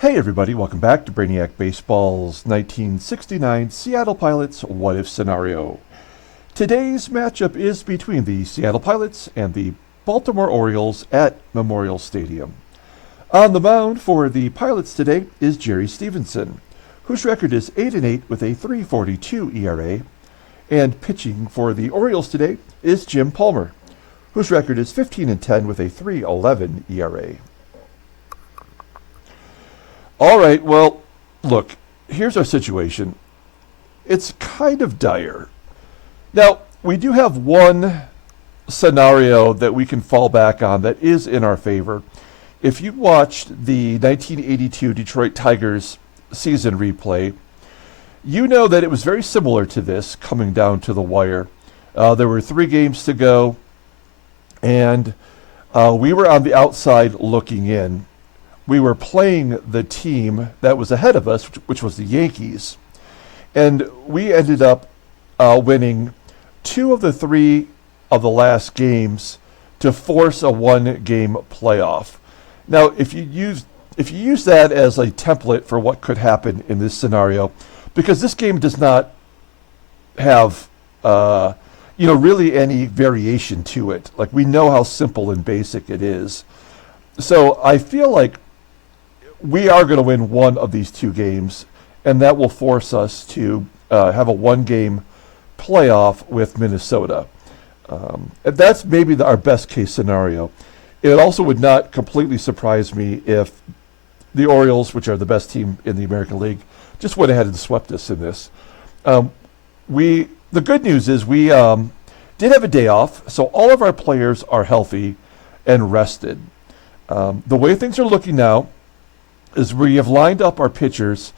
Hey everybody, welcome back to Brainiac Baseball's 1969 Seattle Pilots What If Scenario. Today's matchup is between the Seattle Pilots and the Baltimore Orioles at Memorial Stadium. On the mound for the Pilots today is Jerry Stephenson, whose record is 8-8 with a 3.42 ERA, and pitching for the Orioles today is Jim Palmer, whose record is 15-10 with a 3.11 ERA. All right, well, look, here's our situation. It's kind of dire. Now, we do have one scenario that we can fall back on that is in our favor. If you watched the 1982 Detroit Tigers season replay, you know that it was very similar to this coming down to the wire. There were 3 games to go, and we were on the outside looking in. We were playing the team that was ahead of us, which was the Yankees. And we ended up winning 2 of the 3 of the last games to force a 1-game playoff. Now, if you use that as a template for what could happen in this scenario, because this game does not have really any variation to it. Like, we know how simple and basic it is. So I feel like we are going to win one of these 2 games, and that will force us to have a 1-game playoff with Minnesota. And that's maybe our best case scenario. It also would not completely surprise me if the Orioles, which are the best team in the American League, just went ahead and swept us in this. The good news is we did have a day off, so all of our players are healthy and rested. The way things are looking now is we have lined up our pitchers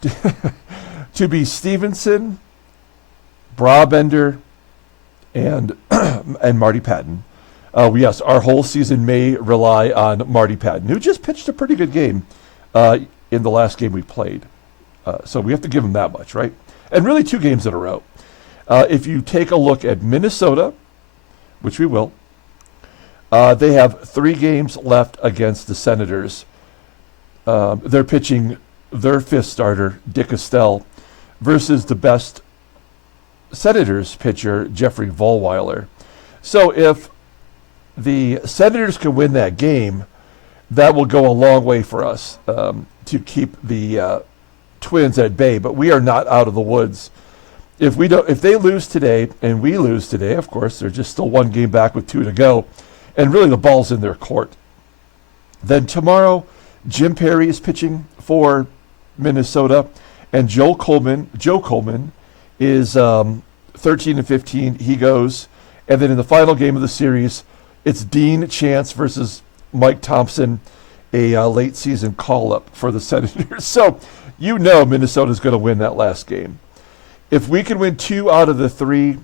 to be Stephenson, Brabender, and Marty Patton. Yes, our whole season may rely on Marty Patton, who just pitched a pretty good game in the last game we played. So we have to give him that much, right? And really 2 games in a row. If you take a look at Minnesota, which we will, they have 3 games left against the Senators. They're pitching their 5th starter, Dick Estelle, versus the best Senators pitcher, Jeffrey Vollweiler. So if the Senators can win that game, that will go a long way for us to keep the Twins at bay. But we are not out of the woods. If they lose today and we lose today, of course, they're just still 1 game back with 2 to go, and really the ball's in their court. Then tomorrow, Jim Perry is pitching for Minnesota, and Joe Coleman is 13-15. He goes, and then in the final game of the series, it's Dean Chance versus Mike Thompson, a late season call-up for the Senators. So you know Minnesota's going to win that last game. If we can win 2 out of the 3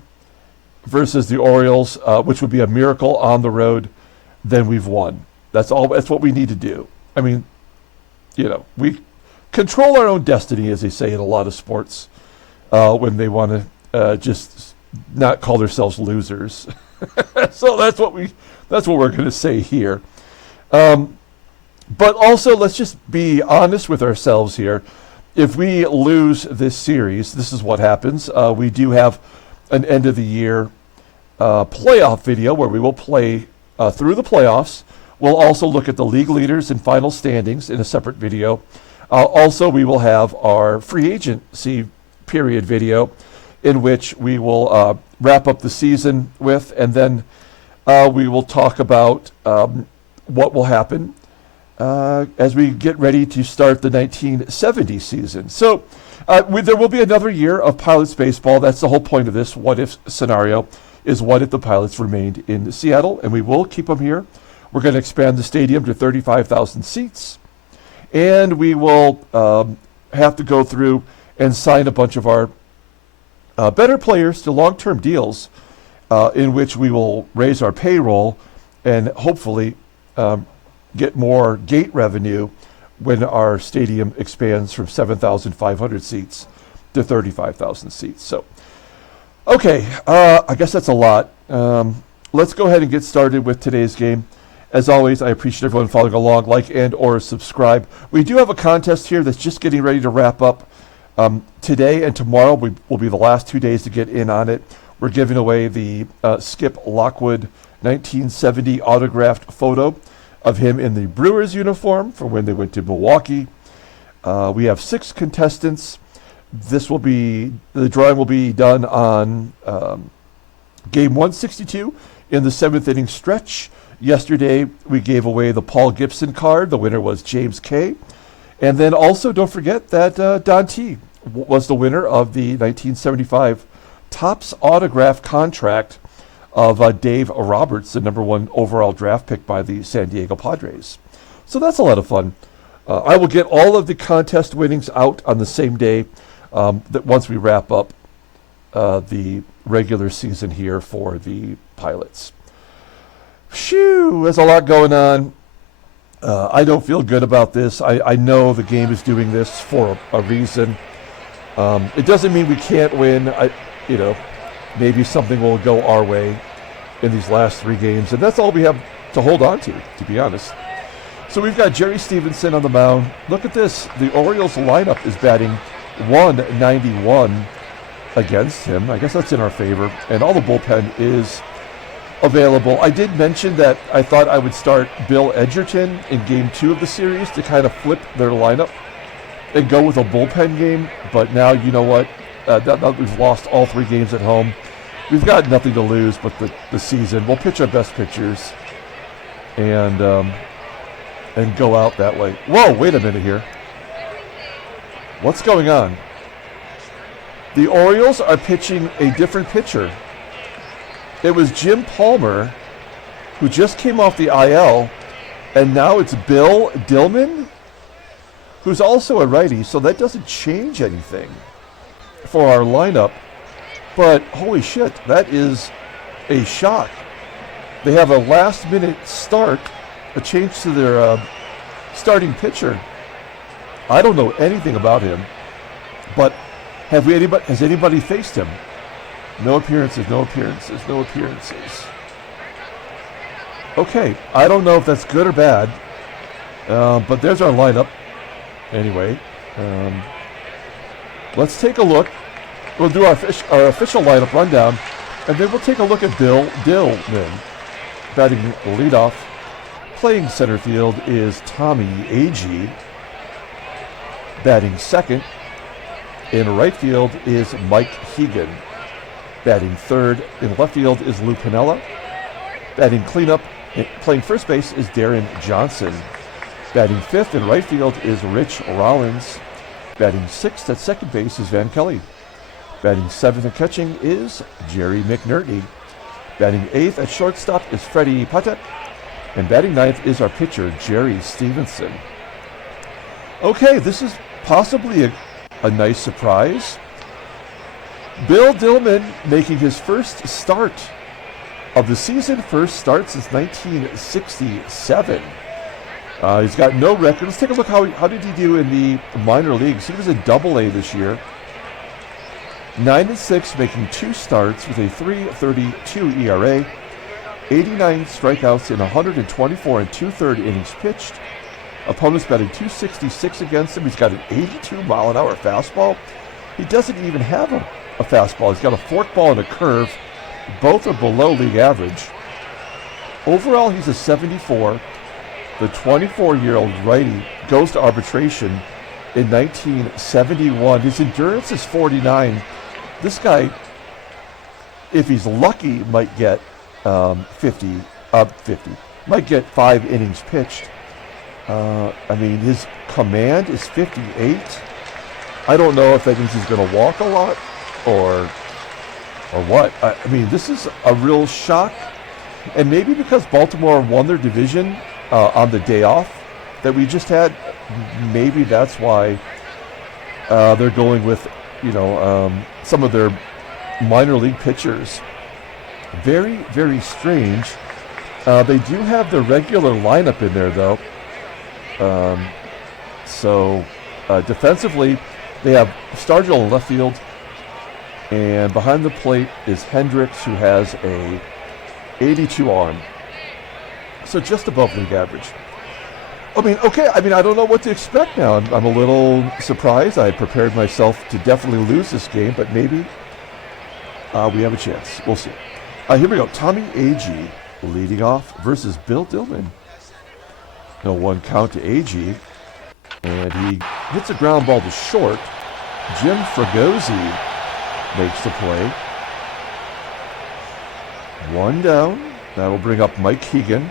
versus the Orioles, which would be a miracle on the road, then we've won. That's what we need to do. I mean, we control our own destiny, as they say in a lot of sports, when they want to just not call themselves losers. So that's what we're going to say here. But also, let's just be honest with ourselves here. If we lose this series, this is what happens. We do have an end of the year playoff video where we will play through the playoffs. We'll also look at the league leaders and final standings in a separate video. Also, we will have our free agency period video in which we will wrap up the season with, and then we will talk about what will happen as we get ready to start the 1970 season. So there will be another year of Pilots baseball. That's the whole point of this what-if scenario, is what if the Pilots remained in Seattle, and we will keep them here. We're going to expand the stadium to 35,000 seats, and we will have to go through and sign a bunch of our better players to long-term deals in which we will raise our payroll and hopefully get more gate revenue when our stadium expands from 7,500 seats to 35,000 seats. So, okay, I guess that's a lot. Let's go ahead and get started with today's game. As always, I appreciate everyone following along, like and or subscribe. We do have a contest here that's just getting ready to wrap up. Today and tomorrow will be the last 2 days to get in on it. We're giving away the Skip Lockwood 1970 autographed photo of him in the Brewers uniform from when they went to Milwaukee. We have 6 contestants. The drawing will be done on game 162 in the 7th inning stretch. Yesterday, we gave away the Paul Gibson card. The winner was James K. And then also, don't forget that Don T. was the winner of the 1975 Topps autograph contract of Dave Roberts, the #1 overall draft pick by the San Diego Padres. So that's a lot of fun. I will get all of the contest winnings out on the same day that once we wrap up the regular season here for the Pilots. Phew, there's a lot going on. I don't feel good about this. I know the game is doing this for a reason. It doesn't mean we can't win. Maybe something will go our way in these last 3 games, and that's all we have to hold on to be honest. So we've got Jerry Stephenson on the mound. Look at this. The Orioles lineup is batting 191 against him. I guess that's in our favor, and all the bullpen is available. I did mention that I thought I would start Bill Edgerton in game 2 of the series to kind of flip their lineup and go with a bullpen game, but now you know what? That we've lost all 3 games at home. We've got nothing to lose but the season. We'll pitch our best pitchers and go out that way. Whoa, wait a minute here. What's going on? The Orioles are pitching a different pitcher. It was Jim Palmer, who just came off the IL, and now it's Bill Dillman, who's also a righty, so that doesn't change anything for our lineup. But holy shit, that is a shock. They have a last-minute start, a change to their starting pitcher. I don't know anything about him, but has anybody faced him? No appearances, no appearances, no appearances. Okay, I don't know if that's good or bad, but there's our lineup. Anyway, let's take a look. We'll do our official lineup rundown, and then we'll take a look at Bill Dillman. Batting leadoff. Playing center field is Tommie, AGEE. Batting second. In right field is Mike HEGAN. Batting third in left field is Lou Piniella. Batting cleanup, playing first base is Deron Johnson. Batting fifth in right field is Rich Rollins. Batting sixth at second base is Van Kelly. Batting seventh and catching is Jerry McNERTNEY. Batting eighth at shortstop is Freddie PATEK. And batting ninth is our pitcher, Jerry Stephenson. Okay, this is possibly a nice surprise. Bill Dillman making his first start of the season, first start since 1967. He's got no record. Let's take a look how did he do in the minor leagues. He was in Double-A this year. 9-6, making 2 starts with a 3.32 ERA, 89 strikeouts in 124 2/3 innings pitched. Opponents batting 266 against him. He's got an 82-mile-an-hour fastball. He doesn't even have a fastball. He's got a forkball and a curve. Both are below league average. Overall, he's a 74. The 24-year-old righty goes to arbitration in 1971. His endurance is 49. This guy, if he's lucky, might get 50, might get 5 innings pitched. His command is 58. I don't know if that means he's going to walk a lot or what. This is a real shock. And maybe because Baltimore won their division on the day off that we just had, maybe that's why they're going with, some of their minor league pitchers. Very, very strange. They do have the regular lineup in there, though. Defensively, they have STARGELL in left field, and behind the plate is Hendricks, who has a 82 arm. So just above league average. I mean, okay, I don't know what to expect now. I'm a little surprised. I had prepared myself to definitely lose this game, but maybe we have a chance. We'll see. Here we go. Tommie AGEE leading off versus Bill Dillman. No 1 count to AGEE. And he hits a ground ball to short. Jim FREGOSI makes the play. 1 down. That'll bring up Mike HEGAN.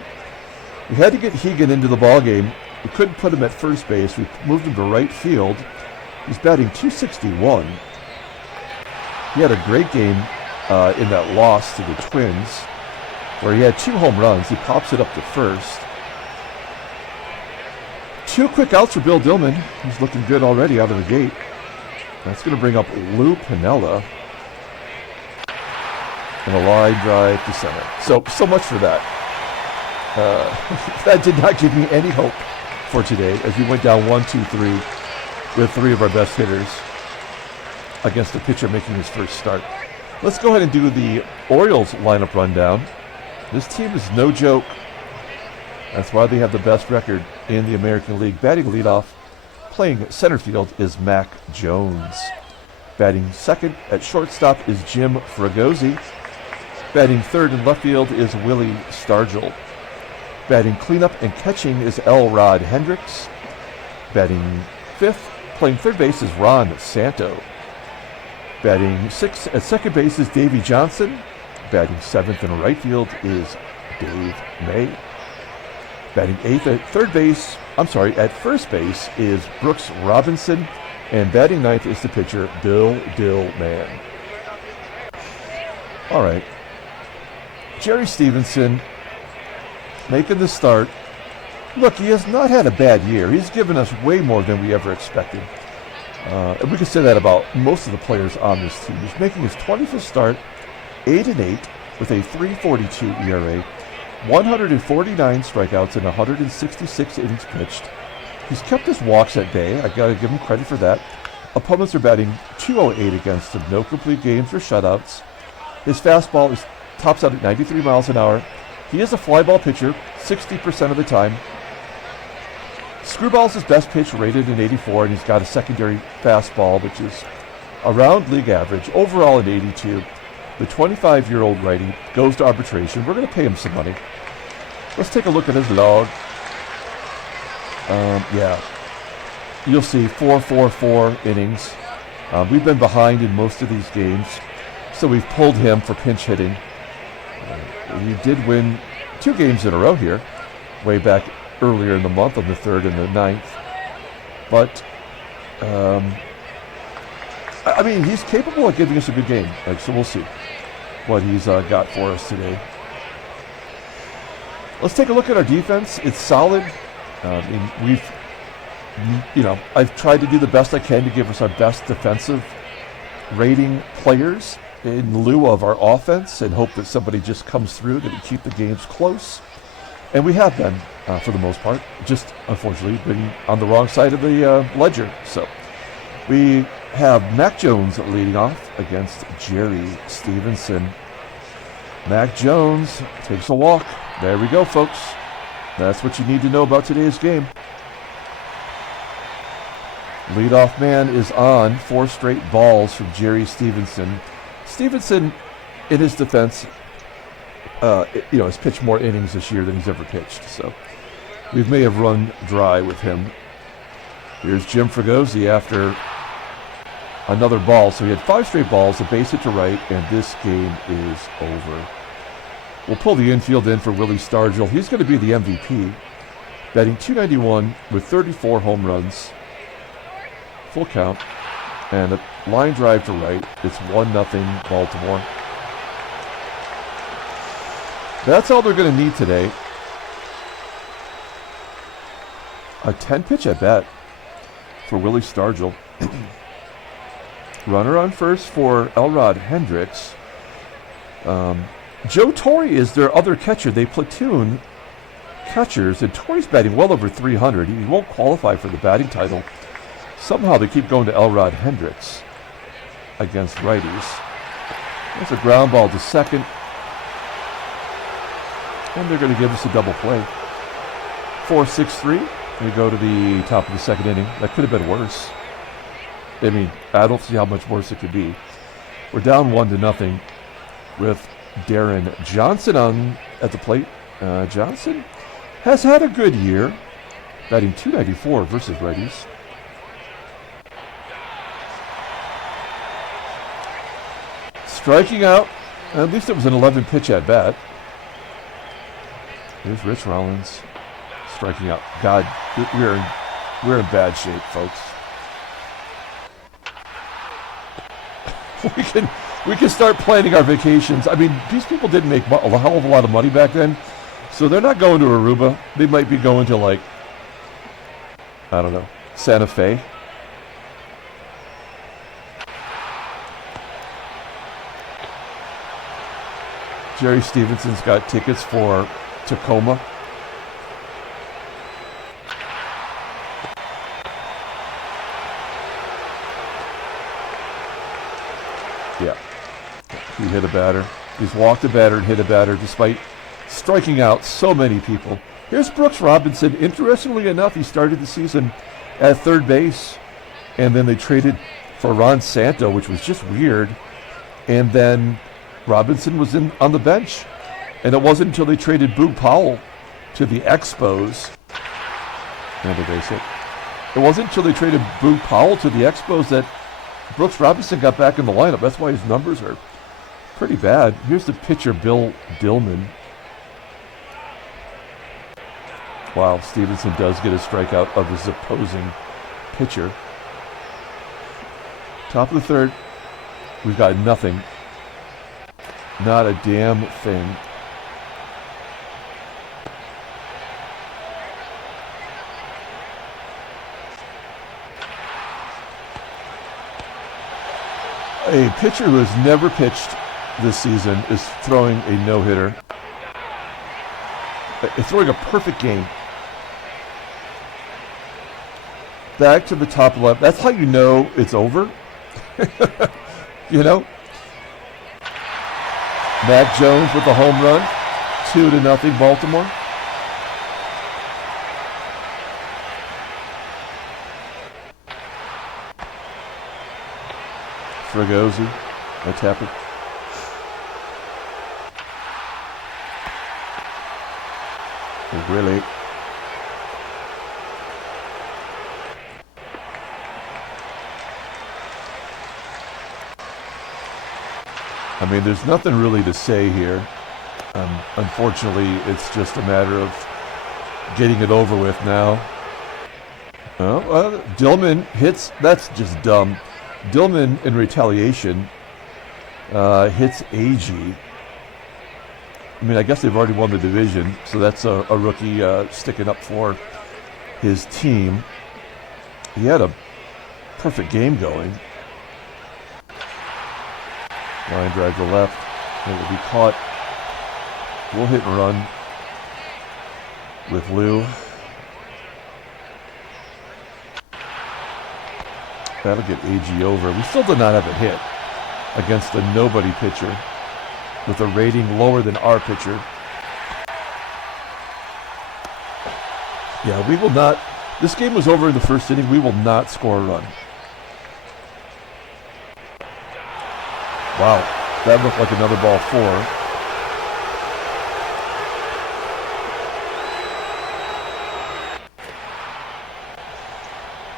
We had to get HEGAN into the ballgame. We couldn't put him at first base. We moved him to right field. He's batting .261. He had a great game in that loss to the Twins, where he had 2 home runs. He pops it up to first. 2 quick outs for Bill Dillman. He's looking good already out of the gate. That's going to bring up Lou Piniella. And a line drive to center. So much for that. That did not give me any hope for today as we went down 1-2-3 with 3 of our best hitters against a pitcher making his first start. Let's go ahead and do the Orioles lineup rundown. This team is no joke. That's why they have the best record in the American League. Batting leadoff, playing center field, is Mack Jones. Batting second at shortstop is Jim FREGOSI. Batting third in left field is Willie Stargell. Batting cleanup and catching is Elrod HENDRICKS. Batting fifth, playing third base, is Ron Santo. Batting sixth at second base is Davey Johnson. Batting seventh in right field is Dave May. Batting eighth at at first base is Brooks Robinson. And batting ninth is the pitcher, Bill Dillman. All right. Jerry Stephenson making the start. Look, he has not had a bad year. He's given us way more than we ever expected. And we can say that about most of the players on this team. He's making his 25th start, 8-8, with a 3.42 ERA, 149 strikeouts, and 166 innings pitched. He's kept his walks at bay. I got to give him credit for that. Opponents are batting .208 against him. No complete games or shutouts. His fastball tops out at 93 miles an hour. He is a fly ball pitcher 60% of the time. Screwball's his best pitch, rated in 84, and he's got a secondary fastball, which is around league average. Overall at 82. The 25-year-old righty goes to arbitration. We're going to pay him some money. Let's take a look at his log. You'll see 4.44 innings. We've been behind in most of these games, so we've pulled him for pinch hitting. He did win 2 games in a row here, way back earlier in the month on the 3rd and the 9th. But, he's capable of giving us a good game. So we'll see what he's got for us today. Let's take a look at our defense. It's solid. I've tried to do the best I can to give us our best defensive rating players in lieu of our offense and hope that somebody just comes through, that we keep the games close. And we have been, for the most part, just unfortunately been on the wrong side of the ledger. So we have Mack Jones leading off against Jerry Stephenson. Mack Jones takes a walk. There we go, folks. That's what you need to know about today's game. Leadoff man is on. 4 straight balls from Jerry Stephenson. Stephenson, in his defense, has pitched more innings this year than he's ever pitched. So we may have run dry with him. Here's Jim FREGOSI after another ball. So he had 5 straight balls, a base hit to right, and this game is over. We'll pull the infield in for Willie Stargell. He's going to be the MVP, batting .291 with 34 home runs. Full count. And a line drive to right. It's 1-0 Baltimore. That's all they're going to need today. A 10-pitch at bat for Willie Stargell. Runner on first for Elrod HENDRICKS. Joe Torre is their other catcher. They platoon catchers, and Torre's batting well over 300. He won't qualify for the batting title. Somehow they keep going to Elrod HENDRICKS against righties. That's a ground ball to second. And they're going to give us a double play. 4-6-3. We go to the top of the second inning. That could have been worse. I mean, I don't see how much worse it could be. We're down 1-0 with Deron Johnson on at the plate. Johnson has had a good year, batting .294 versus righties. Striking out. At least it was an 11-pitch at bat. Here's Rich Rollins striking out. God, we're in bad shape, folks. We can start planning our vacations. I mean, these people didn't make a hell of a lot of money back then, so they're not going to Aruba. They might be going to, like, I don't know, Santa Fe. Jerry Stephenson's got tickets for Tacoma. Yeah. He hit a batter. He's walked a batter and hit a batter despite striking out so many people. Here's Brooks Robinson. Interestingly enough, he started the season at third base, and then they traded for Ron Santo, which was just weird. And then Robinson was on the bench. And it wasn't until they traded Boog Powell to the Expos. And a base hit. It wasn't until they traded Boog Powell to the Expos that Brooks Robinson got back in the lineup. That's why his numbers are pretty bad. Here's the pitcher, Bill Dillman. Wow, Stephenson does get a strikeout of his opposing pitcher. Top of the third. We've got nothing. Not a damn thing. A pitcher who has never pitched this season is throwing a no-hitter. Throwing a perfect game. Back to the top left. That's how you know it's over. You know? Mack Jones with the home run. 2-0 Baltimore. Fregosi, a tapper. Willie. I mean, there's nothing really to say here. Unfortunately, it's just a matter of getting it over with now. Dillman hits. That's just dumb. Dillman, in retaliation, hits AGEE. I mean, I guess they've already won the division, so that's a rookie sticking up for his team. He had a perfect game going. Line drive to left. It will be caught. We'll hit and run with Lou. That'll get AGEE over. We still did not have a hit against a nobody pitcher with a rating lower than our pitcher. Yeah, we will not. This game was over in the first inning. We will not score a run. Wow, that looked like another ball 4.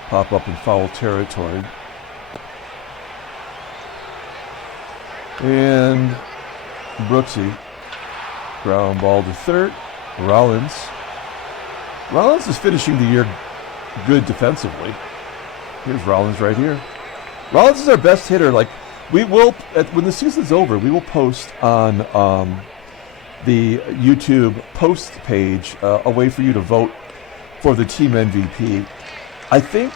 Pop up in foul territory. And Brooksy, ground ball to third. Rollins is finishing the year good defensively. Here's Rollins right here. Rollins is our best hitter. Like, we will, when the season's over, we will post on the YouTube post page a way for you to vote for the team MVP. I think,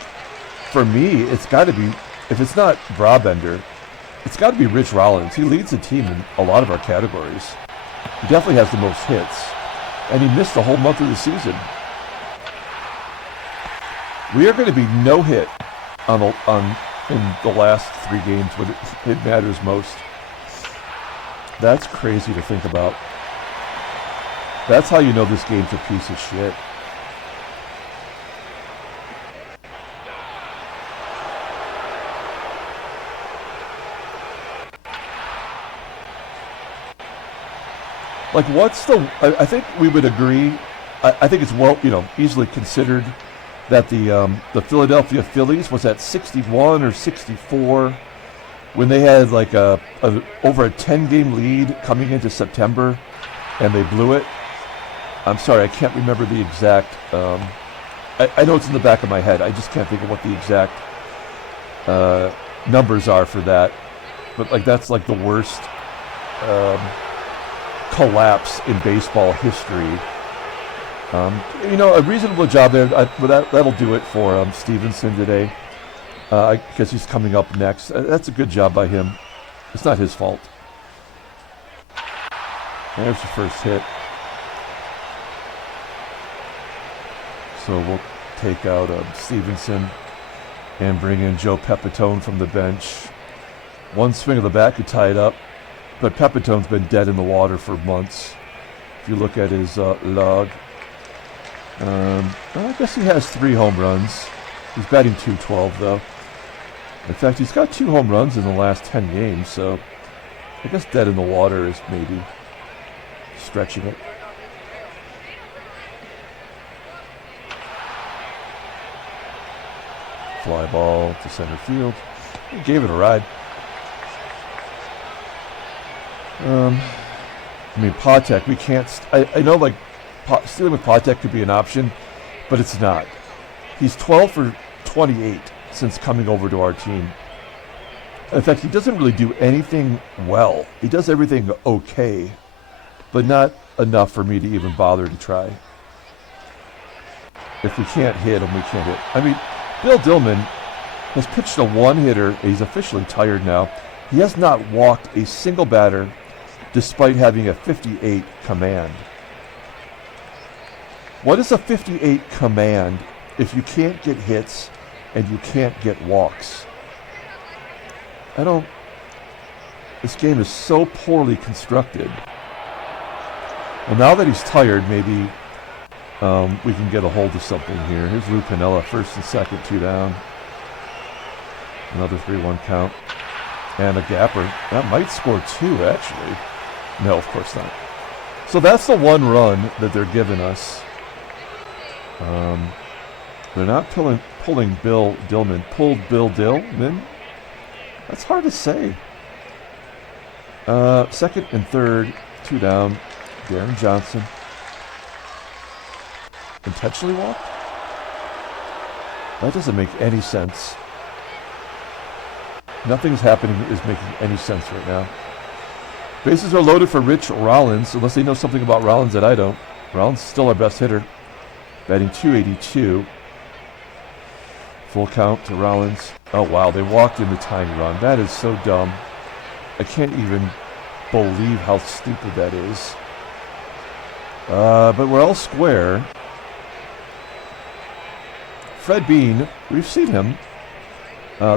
for me, it's got to be, if it's not Brabender, it's got to be Rich Rollins. He leads the team in a lot of our categories. He definitely has the most hits. And he missed the whole month of the season. We are going to be no hit in the last 3 games when it matters most. That's crazy to think about. That's how you know this game's a piece of shit. Like, what's the... I think we would agree. I think it's, well, you know, easily considered that the Philadelphia Phillies was at 61 or 64 when they had like over a 10-game lead coming into September, and they blew it. I'm sorry, I can't remember the exact... I know it's in the back of my head. I just can't think of what the exact numbers are for that. But like, that's like the worst collapse in baseball history. You know, a reasonable job there. But that'll do it for Stephenson today. I guess he's coming up next. That's a good job by him. It's not his fault. There's the first hit. So we'll take out Stephenson and bring in Joe Pepitone from the bench. One swing of the bat could tie it up, but Pepitone's been dead in the water for months. If you look at his log. I guess he has 3 home runs. He's batting .212 though. In fact, he's got 2 home runs in the last 10 games, so I guess dead in the water is maybe stretching it. Fly ball to center field. He gave it a ride. I mean, PATEK, we can't... I know, like, stealing with PATEK could be an option, but it's not. He's 12 for 28 since coming over to our team. In fact, he doesn't really do anything well. He does everything okay, but not enough for me to even bother to try. If we can't hit him, we can't hit. I mean, Bill Dillman has pitched a one-hitter. He's officially tired now. He has not walked a single batter despite having a 58 command. What is a 58 command if you can't get hits and you can't get walks? This game is so poorly constructed. Well, now that he's tired, maybe we can get a hold of something here. Here's Lou Piniella, first and second, 2 down. Another 3-1 count. And a gapper. That might score 2, actually. No, of course not. So that's the one run that they're giving us. They're not pulling Bill Dillman. Pulled Bill Dillman? That's hard to say. Second and third, 2 down. Deron Johnson. Intentionally walked? That doesn't make any sense. Nothing's happening is making any sense right now. Bases are loaded for Rich Rollins, unless they know something about Rollins that I don't. Rollins is still our best hitter, batting .282. Full count to Rollins. Oh wow, they walked in the tying run. That is so dumb. I can't even believe how stupid that is. But we're all square. Fred Bean, we've seen him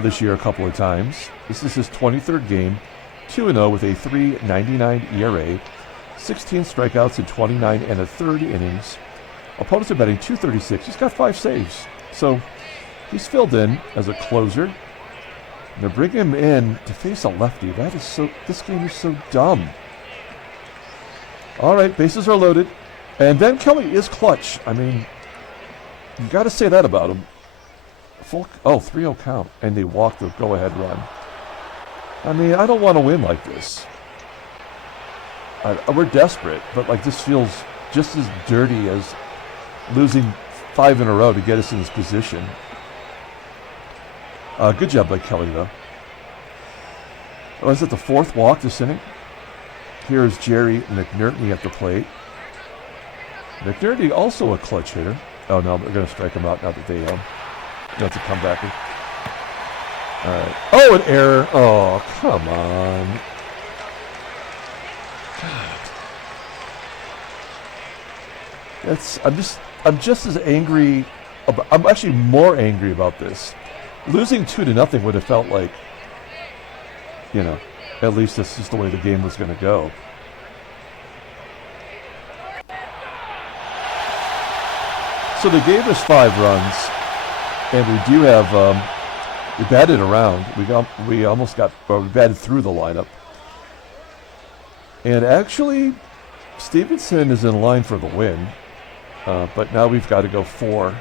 this year a couple of times. This is his 23rd game. 2-0 with a 3.99 ERA. 16 strikeouts in 29 and a third innings. Opponents are batting .236. He's got 5 saves. So he's filled in as a closer. And they're bringing him in to face a lefty. This game is so dumb. All right, bases are loaded. And then Kelly is clutch. I mean, you got to say that about him. 3-0 count. And they walk the go-ahead run. I mean, I don't want to win like this. We're desperate, but like this feels just as dirty as losing 5 in a row to get us in this position. Good job by Kelly, though. Was it the 4th walk this inning? Here's Jerry McNERTNEY at the plate. McNERTNEY also a clutch hitter. Oh no, they're going to strike him out now that they that's a comebacker. All right. Oh, an error. Oh, come on. God. I'm just as angry. I'm actually more angry about this. Losing 2-0 would have felt like, you know, at least this is the way the game was going to go. So they gave us 5 runs, and we do have, we batted around. We almost got, or we batted through the lineup. And actually, Stephenson is in line for the win, but now we've got to go 4.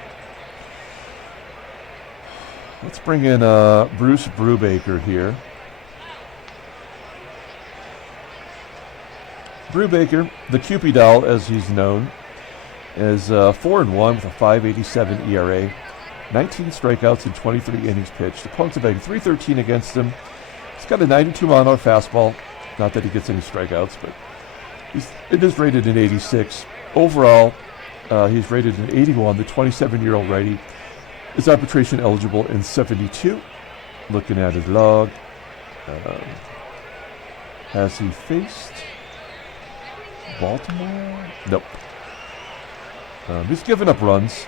Let's bring in Bruce Brubaker here. Brubaker, the Cupid doll as he's known, is 4-1 with a 5.87 ERA, 19 strikeouts in 23 innings pitched. Opponents are batting .313 against him. He's got a 92-mile-an-hour fastball. Not that he gets any strikeouts, but it is rated an 86. Overall, he's rated an 81. The 27-year-old righty is arbitration eligible in 72. Looking at his log, has he faced Baltimore? Nope. He's given up runs.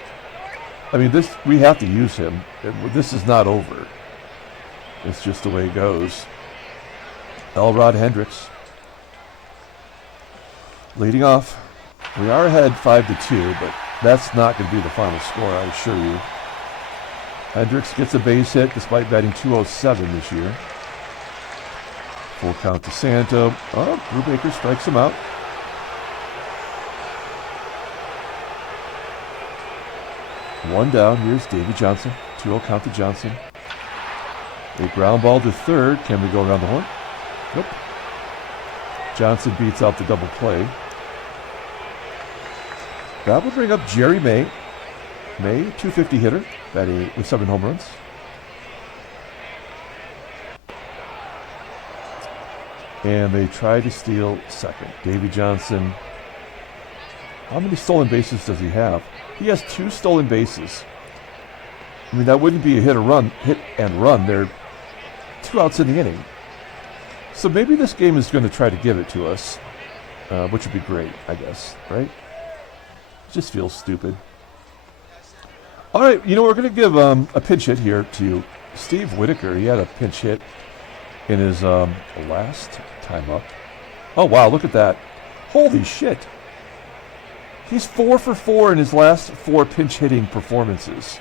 I mean, we have to use him. This is not over. It's just the way it goes. Elrod Hendricks leading off. We are ahead 5-2, but that's not going to be the final score, I assure you. Hendricks gets a base hit despite batting .207 this year. Full count to Santo. Oh, Brubaker strikes him out. One down. Here's Davey Johnson. 2-0 count to Johnson. A ground ball to third. Can we go around the horn? Nope. Johnson beats out the double play. That will bring up Jerry May. May, .250 hitter, batting with 7 home runs. And they try to steal second. Davey Johnson. How many stolen bases does he have? He has 2 stolen bases. I mean, that wouldn't be a hit and run. They're 2 outs in the inning. So maybe this game is going to try to give it to us, which would be great, I guess, right? It just feels stupid. All right, you know, we're going to give a pinch hit here to Steve Whitaker. He had a pinch hit in his last time up. Oh, wow, look at that. Holy shit. He's 4 for 4 in his last 4 pinch hitting performances.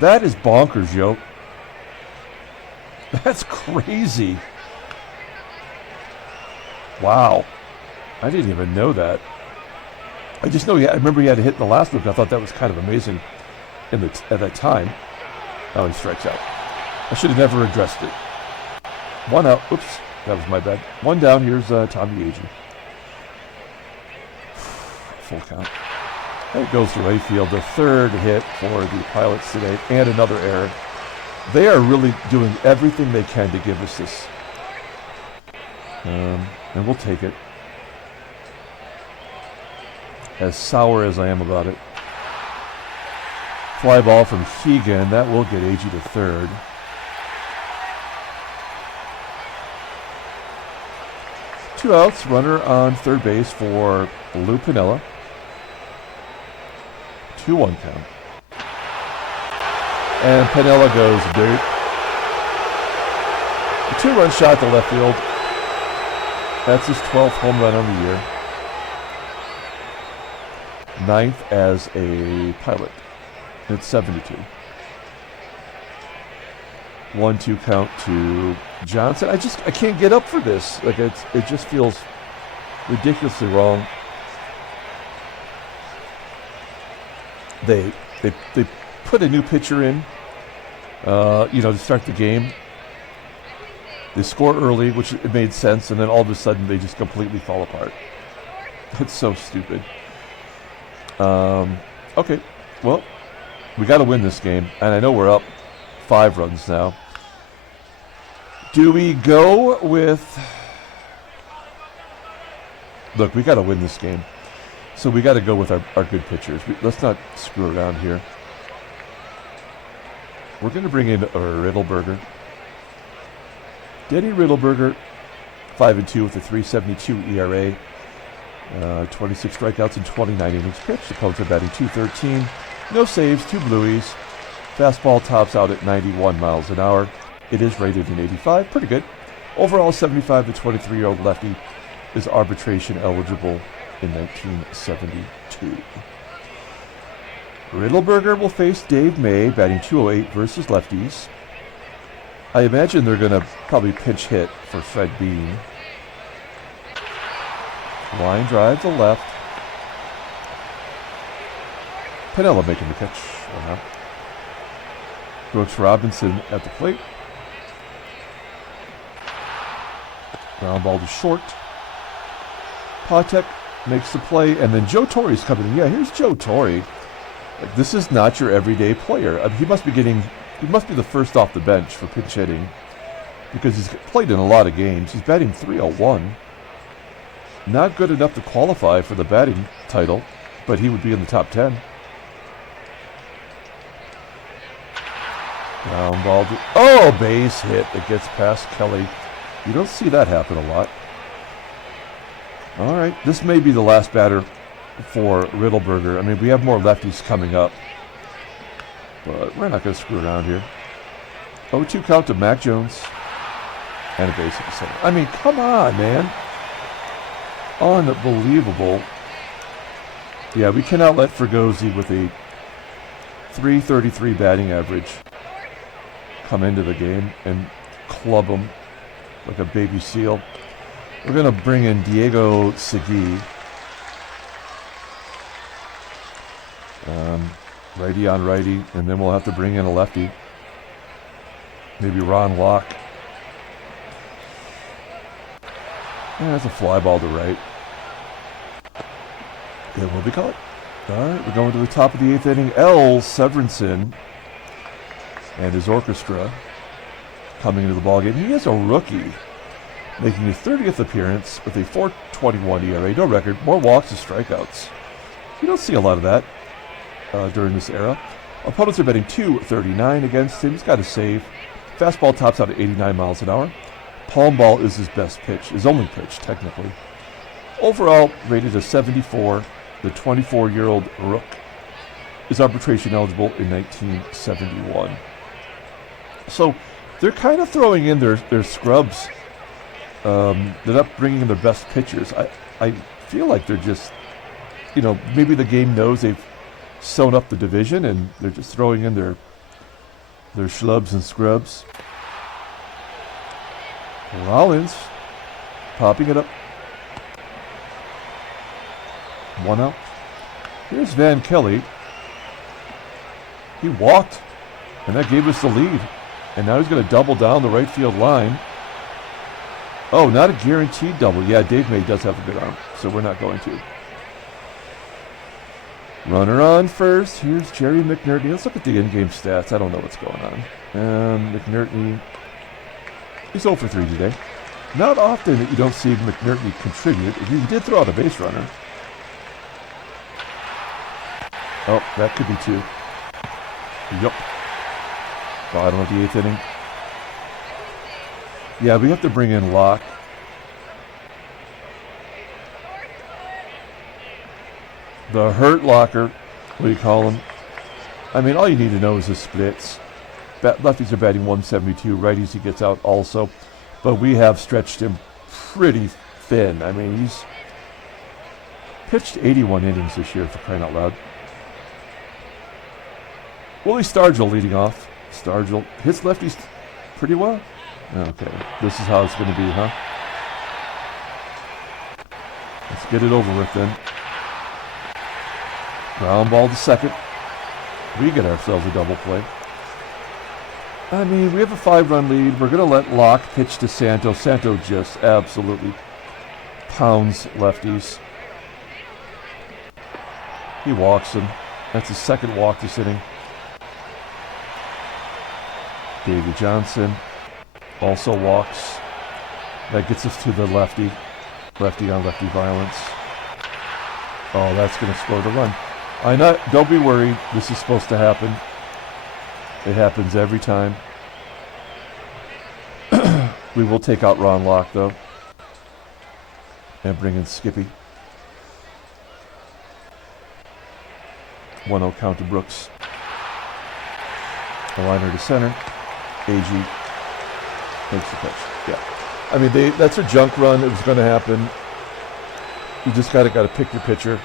That is bonkers, yo. That's crazy. Wow. I didn't even know that. I just know I remember he had a hit in the last week. I thought that was kind of amazing at that time. Oh, he strikes out. I should have never addressed it. 1 out. Oops, that was my bad. 1 down. Here's Tommie AGEE. Full count. It goes to right field. The 3rd hit for the Pilots today, and another error. They are really doing everything they can to give us this. And we'll take it. As sour as I am about it. Fly ball from HEGAN. That will get AGEE to 3rd. Two outs. Runner on 3rd base for Lou Piniella. 2-1 count. And Piniella goes dirt. A 2-run shot to left field. That's his 12th home run on the year. 9th as a Pilot. It's 72. 1-2 count to Johnson. I can't get up for this. Like it just feels ridiculously wrong. They put a new pitcher in, to start the game. They score early, which it made sense, and then all of a sudden they just completely fall apart. It's so stupid. Okay, well, we got to win this game, and I know we're up 5 runs now. Do we go with... Look, we got to win this game. So we got to go with our good pitchers. Let's not screw around here. We're going to bring in Riddleberger. Denny Riddleberger, 5-2 with a 3.72 ERA. 26 strikeouts and 29 innings pitched. Opponents are batting .213. No saves, 2 blueies. Fastball tops out at 91 miles an hour. It is rated an 85. Pretty good. Overall, 75 to 23-year-old lefty is arbitration eligible in 1972. Riddleberger will face Dave May, batting 208 versus lefties. I imagine they're going to probably pinch hit for Fred Bean. Line drive to left. PINIELLA making the catch. One out. Brooks Robinson at the plate. Ground ball to short. PATEK makes the play, and then Joe Torre's coming in. Yeah, here's Joe Torre. Like, this is not your everyday player. I mean, he must be the first off the bench for pinch hitting because he's played in a lot of games. He's batting .301. Not good enough to qualify for the batting title, but he would be in the top 10. Ground ball to, base hit that gets past Kelly. You don't see that happen a lot. All right, this may be the last batter for Riddleberger. I mean, we have more lefties coming up, but we're not going to screw around here. 0-2 count to Mack Jones and a base hit to center. I mean, come on, man. Unbelievable. Yeah, we cannot let Fregosi with a .333 batting average come into the game and club him like a baby seal. We're going to bring in Diego Segui. Righty on righty, and then we'll have to bring in a lefty. Maybe Ron Locke. Yeah, that's a fly ball to right. It will be caught. All right, we're going to the top of the 8th inning. L. Stephenson and his orchestra coming into the ballgame. He is a rookie, making his 30th appearance with a .421 ERA. No record, more walks and strikeouts. You don't see a lot of that during this era. Opponents are betting .239 against him. He's got a save. Fastball tops out at 89 miles an hour. Palm ball is his best pitch, his only pitch, technically. Overall, rated a 74, the 24-year-old Rook is arbitration eligible in 1971. So they're kind of throwing in their scrubs. They're not bringing in their best pitchers. I feel like they're just, maybe the game knows they've sewn up the division and they're just throwing in their schlubs and scrubs. Rollins popping it up. 1 out. Here's Van Kelly. He walked, and that gave us the lead. And now he's going to double down the right field line. Oh, not a guaranteed double. Yeah, Dave May does have a good arm, so we're not going to. Runner on first. Here's Jerry McNERTNEY. Let's look at the in-game stats. I don't know what's going on. McNERTNEY, he's 0 for 3 today. Not often that you don't see McNERTNEY contribute. He did throw out a base runner. Oh, that could be 2. Yup. Bottom of the 8th inning. Yeah, we have to bring in Locke. The hurt locker, what do you call him? I mean, all you need to know is his splits. Lefties are batting .172, righties he gets out also. But we have stretched him pretty thin. I mean, he's pitched 81 innings this year, for crying out loud. Willie STARGELL leading off. STARGELL hits lefties pretty well. Okay, this is how it's going to be, huh? Let's get it over with then. Ground ball to second. We get ourselves a double play. I mean, we have a 5-run lead. We're going to let Locke pitch to SANTO. SANTO just absolutely pounds lefties. He walks him. That's his second walk this inning. Davey Johnson also walks. That gets us to the lefty. Lefty on lefty violence. Oh, that's going to score the run. Don't be worried. This is supposed to happen. It happens every time. We will take out Ron Locke, though. And bring in Skippy. 1-0 count to Brooks. A liner to center. AGEE makes the catch. Yeah. I mean, that's a junk run. It was going to happen. You just got to pick your pitcher.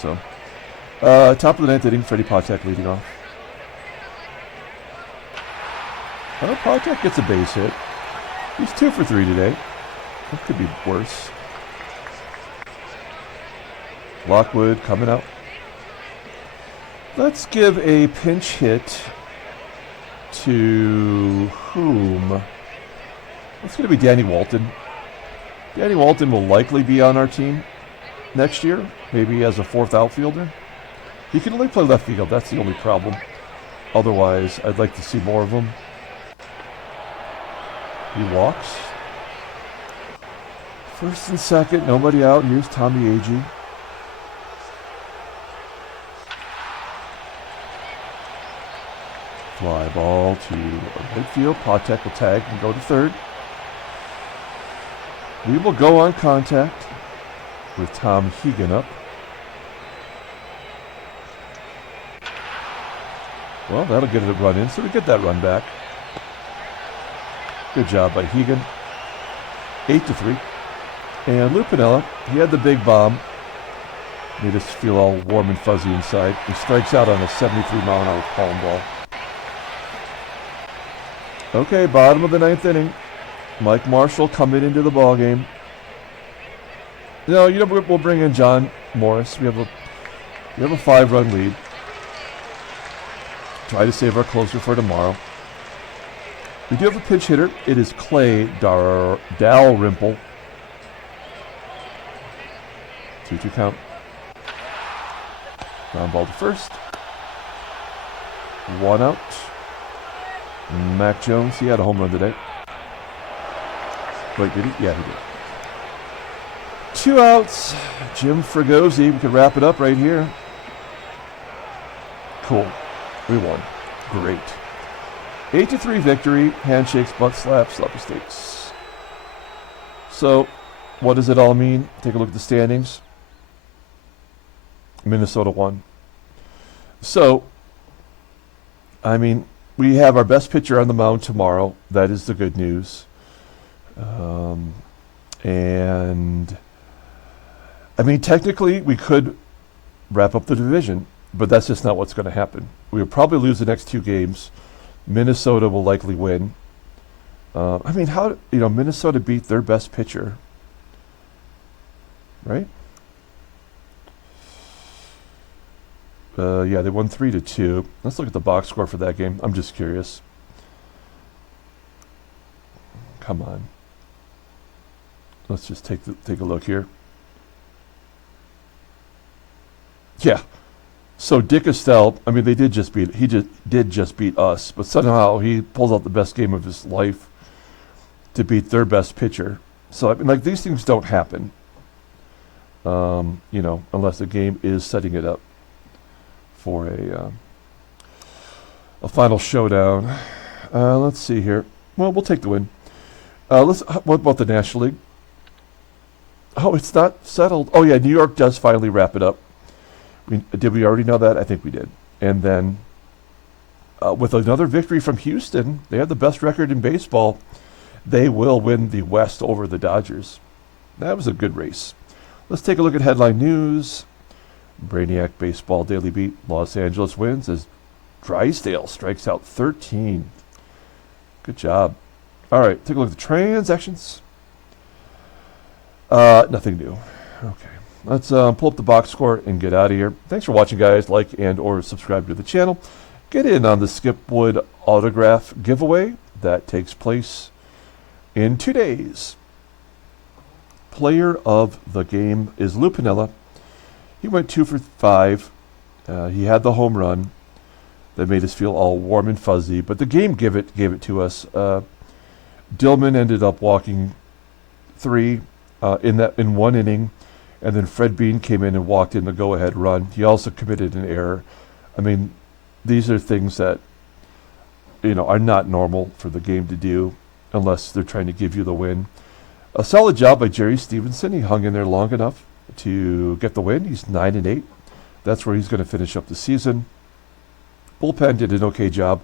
So, top of the 9th inning, Freddie PATEK leading off. PATEK gets a base hit. He's 2 for 3 today. That could be worse. Lockwood coming out. Let's give a pinch hit to whom? It's going to be Danny Walton. Danny Walton will likely be on our team next year, maybe as a 4th outfielder. He can only play left field. That's the only problem. Otherwise, I'd like to see more of him. He walks. First and second, nobody out. Here's Tommie AGEE. Fly ball to right field. PATEK will tag and go to third. We will go on contact with HEGAN up. Well, that'll get a run in, so we get that run back. Good job by HEGAN. 8-3. And Lou Piniella, he had the big bomb. Made us feel all warm and fuzzy inside. He strikes out on a 73-mile-an-hour palm ball. Okay, bottom of the 9th inning. Mike Marshall coming into the ball game. No, we'll bring in John Morris. We have a 5-run lead. Try to save our closer for tomorrow. We do have a pinch hitter. It is Clay Dalrymple. 2-2 count. Ground ball to first. 1 out. Mack Jones, he had a home run today. Wait, did he? Yeah, he did. 2 outs. Jim Fregosi. We could wrap it up right here. Cool. We won. Great. 8-3 victory. Handshakes, butt slaps, sloppy steaks. So, what does it all mean? Take a look at the standings. Minnesota won. So, I mean, we have our best pitcher on the mound tomorrow. That is the good news. And I mean, technically, we could wrap up the division, but that's just not what's going to happen. We'll probably lose the next 2 games. Minnesota will likely win. I mean, how Minnesota beat their best pitcher, right? Yeah, they won 3-2. Let's look at the box score for that game. I'm just curious. Come on. Let's just take a look here. Yeah. So Dick Estelle, I mean, he did just beat us, but somehow he pulls out the best game of his life to beat their best pitcher. So I mean, like, these things don't happen, unless the game is setting it up for a final showdown. Let's see here. Well, we'll take the win. What about the National League? Oh, it's not settled. Oh yeah, New York does finally wrap it up. Did we already know that? I think we did. And then with another victory from Houston, they have the best record in baseball. They will win the West over the Dodgers. That was a good race. Let's take a look at headline news. Brainiac Baseball Daily Beat. Los Angeles wins as Drysdale strikes out 13. Good job. All right, take a look at the transactions. Nothing new. Okay. Let's pull up the box score and get out of here. Thanks for watching, guys. Like and or subscribe to the channel. Get in on the Skip Wood autograph giveaway that takes place in 2 days. Player of the game is Lou Piniella. He went 2 for 5. He had the home run that made us feel all warm and fuzzy, but the game gave it to us. Dillman ended up walking 3 in 1 inning. And then Fred Bean came in and walked in the go-ahead run. He also committed an error. I mean, these are things that, are not normal for the game to do unless they're trying to give you the win. A solid job by Jerry Stephenson. He hung in there long enough to get the win. He's 9-8. That's where he's going to finish up the season. Bullpen did an okay job.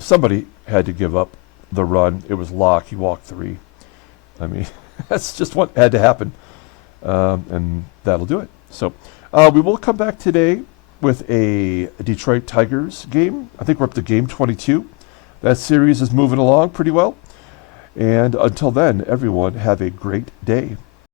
Somebody had to give up the run. It was Locke. He walked 3. I mean, that's just what had to happen. And that'll do it. So we will come back today with a Detroit Tigers game. I think we're up to game 22. That series is moving along pretty well. And until then, everyone, have a great day.